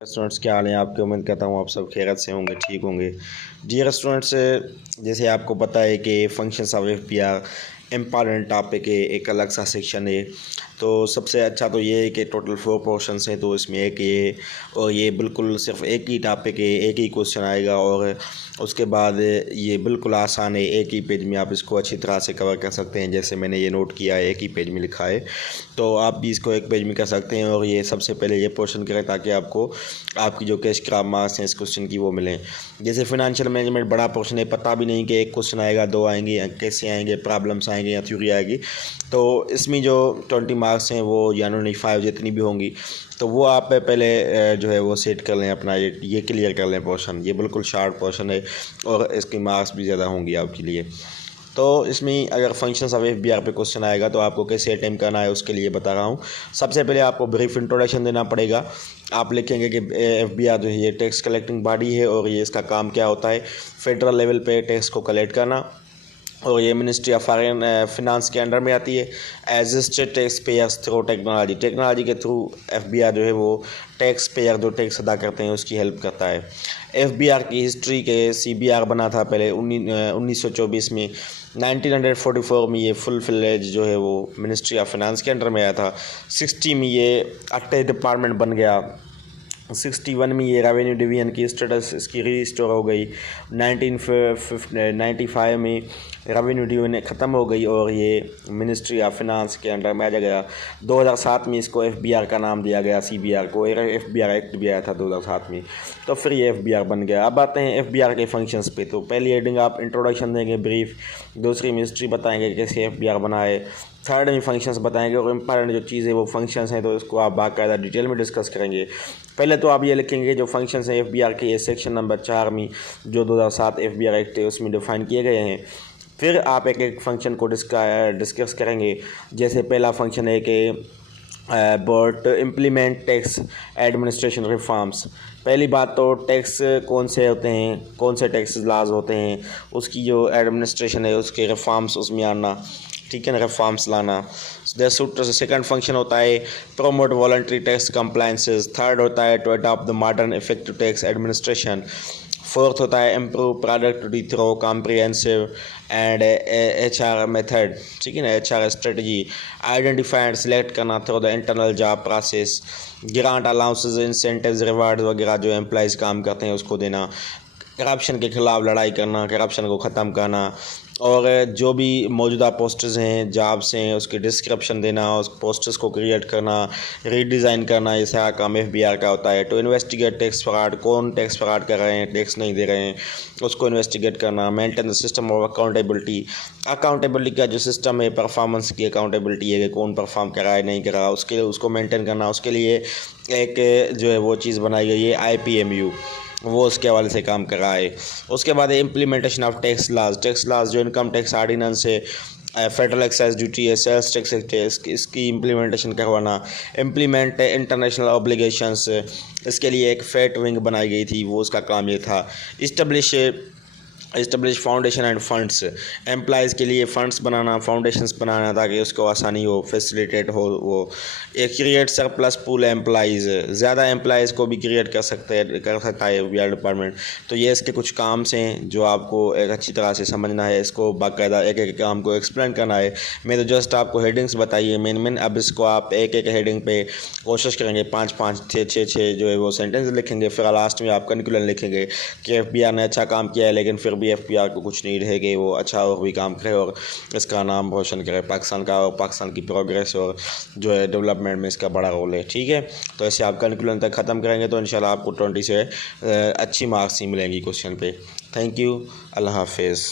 Students क्या हाल है आपके। उम्मीद करता हूँ आप सब खैरियत से होंगे, ठीक होंगे। डियर स्टूडेंट्स, जैसे आपको पता है कि functions of FBR important topic है, एक अलग सा सेक्शन है। तो सबसे अच्छा तो ये है कि टोटल 4 पोर्शंस हैं, तो इसमें एक ये और ये बिल्कुल सिर्फ एक ही टॉपिक है, एक ही क्वेश्चन आएगा और उसके बाद ये बिल्कुल आसान है। एक ही पेज में आप इसको अच्छी तरह से कवर कर सकते हैं। जैसे मैंने ये नोट किया है, एक ही पेज में लिखा है, तो आप भी इसको एक पेज में कर सकते हैं। और ये सबसे पहले ये पोर्शन करें ताकि आपको आपकी जो कैश क्रॉप मार्क्स हैं इस क्वेश्चन की वो मिलें। जैसे फाइनेंशियल मैनेजमेंट बड़ा पोर्शन है, पता भी नहीं कि एक क्वेश्चन आएगा, 2 आएंगे, कैसे आएंगे, प्रॉब्लम्स आएंगे या थ्योरी आएगी। तो इसमें जो 20 मार्क्स हैं वो यानी 5 जितनी भी होंगी, तो वो आप पहले जो है वो सेट कर लें अपना, ये क्लियर कर लें पोर्शन। ये बिल्कुल शार्ट पोर्शन है और इसकी मार्क्स भी ज़्यादा होंगी आपके लिए। तो इसमें अगर फंक्शंस ऑफ एफबीआर पे क्वेश्चन आएगा तो आपको कैसे अटेम्प्ट करना है उसके लिए बता रहा हूँ। सबसे पहले आपको ब्रीफ इंट्रोडक्शन देना पड़ेगा। आप लिखेंगे कि एफबीआर जो है ये टैक्स कलेक्टिंग बॉडी है और ये इसका काम क्या होता है, फेडरल लेवल पे टैक्स को कलेक्ट करना, और ये मिनिस्ट्री ऑफ फॉरेन फिनांस के अंडर में आती है। As state tax payers through technology के थ्रू एफबीआर जो है वो टैक्स पेयर जो टैक्स अदा करते हैं उसकी हेल्प करता है। एफबीआर की हिस्ट्री के सीबीआर बना था पहले 1924 में। 1944 में ये फुल फ्लेज जो है वो मिनिस्ट्री ऑफ फिनांस के अंडर में आया था। 60 में ये अटैच डिपार्टमेंट बन गया। 61 में ये रेवेन्यू डिवीजन की स्टेटस इसकी रिस्टोर हो गई। 1995 में रेवेन्यू डिवीजन ख़त्म हो गई और ये मिनिस्ट्री ऑफ फिनांस के अंडर में आ गया। 2007 में इसको एफबीआर का नाम दिया गया, सीबीआर को एफबीआर एक्ट भी आया था 2007 में, तो फिर ये एफबीआर बन गया। अब आते हैं एफबीआर के फंक्शंस पे। तो पहली हेडिंग आप इंट्रोडक्शन देंगे ब्रीफ, दूसरी में हिस्ट्री बताएंगे कैसे एफबीआर बना है, थर्ड में फंक्शंस बताएंगे और इम्पॉर्टेंट जो चीज़ें वो फंक्शंस हैं तो इसको आप बाकायदा डिटेल में डिस्कस करेंगे। पहले तो आप ये लिखेंगे जो फंक्शंस हैं एफबीआर के, ये सेक्शन नंबर 4 में जो 2007 एफबीआर एक्ट है उसमें डिफाइन किए गए हैं। फिर आप एक एक फंक्शन को डिस्कस करेंगे। जैसे पहला फंक्शन है कि but implement tax administration reforms. पहली बात तो टैक्स कौन से होते हैं, कौन से टैक्स लाज होते हैं, उसकी जो एडमिनिस्ट्रेशन है उसके रिफॉर्म्स उसमें आना, ठीक है ना, रिफॉर्म्स लाना। सेकंड फंक्शन होता है promote voluntary tax compliances. Third होता है to adopt the modern effective tax administration. Fourth होता है improve productivity through comprehensive and HR method, ठीक है ना, HR strategy. Identify and select करना through the internal job process. Grant allowances, incentives, reward वगैरह जो एम्प्लॉइज़ काम करते हैं उसको देना। करप्शन के ख़िलाफ़ लड़ाई करना, करप्शन को ख़त्म करना। और जो भी मौजूदा पोस्टर्स हैं, जॉब्स हैं, उसकी डिस्क्रिप्शन देना, उस पोस्टर्स को क्रिएट करना, रीडिज़ाइन करना, ये सारा काम एफबीआर का होता है। तो इन्वेस्टिगेट टैक्स फ्रॉड, कौन टैक्स फ्रॉड कर रहे हैं, टैक्स नहीं दे रहे हैं, उसको इन्वेस्टिगेट करना। Maintain the system of accountability का जो सिस्टम है, परफॉर्मेंस की अकाउंटेबिलिटी है कि कौन परफॉर्म कर रहा है नहीं कर रहा, उसके उसको मेंटेन करना। उसके लिए एक जो है वो चीज़ बनाई गई है IPMU, वो उसके हवाले से काम कर रहा है। उसके बाद इम्प्लीमेंटेशन ऑफ टैक्स लाज जो इनकम टैक्स आर्डिनेंस है, फेडरल एक्साइज ड्यूटी है, सेल्स टैक्स है, इसकी इम्प्लीमेंटेशन करवाना। इम्प्लीमेंट इंटरनेशनल ऑब्लिगेशंस, इसके लिए एक फैट विंग बनाई गई थी, वो उसका काम ये था। Establish foundation end funds, employees के लिए फ़ंड्स बनाना, फाउंडेशंस बनाना ताकि उसको आसानी हो, फैसिलिटेट हो। वो एक क्रिएट सरप्लस पूल एम्प्लॉइज़, ज़्यादा एम्प्लॉइज़ को भी क्रिएट कर सकता है एफबीआर डिपार्टमेंट। तो ये इसके कुछ काम्स हैं जो आपको एक अच्छी तरह से समझना है, इसको बाकायदा एक एक काम को एक्सप्लेन करना है। मैं तो जस्ट आपको हेडिंग्स बताइए मेन। अब इसको आप एक एक हेडिंग पे कोशिश करेंगे 5-5, 6-6 जो है वो सेंटेंस लिखेंगे। फिर लास्ट में आप कंक्लूजन लिखेंगे कि एफबीआर ने अच्छा काम किया है लेकिन फिर भी एफबीआर को कुछ नीड है कि वो अच्छा और भी काम करे और इसका नाम रोशन करे पाकिस्तान का, और पाकिस्तान की प्रोग्रेस और जो है डेवलपमेंट में इसका बड़ा रोल है, ठीक है। तो ऐसे आप कंक्लूजन तक ख़त्म करेंगे तो इंशाल्लाह आपको 20 से अच्छी मार्क्स ही मिलेंगी क्वेश्चन पे। थैंक यू, अल्लाह हाफिज़।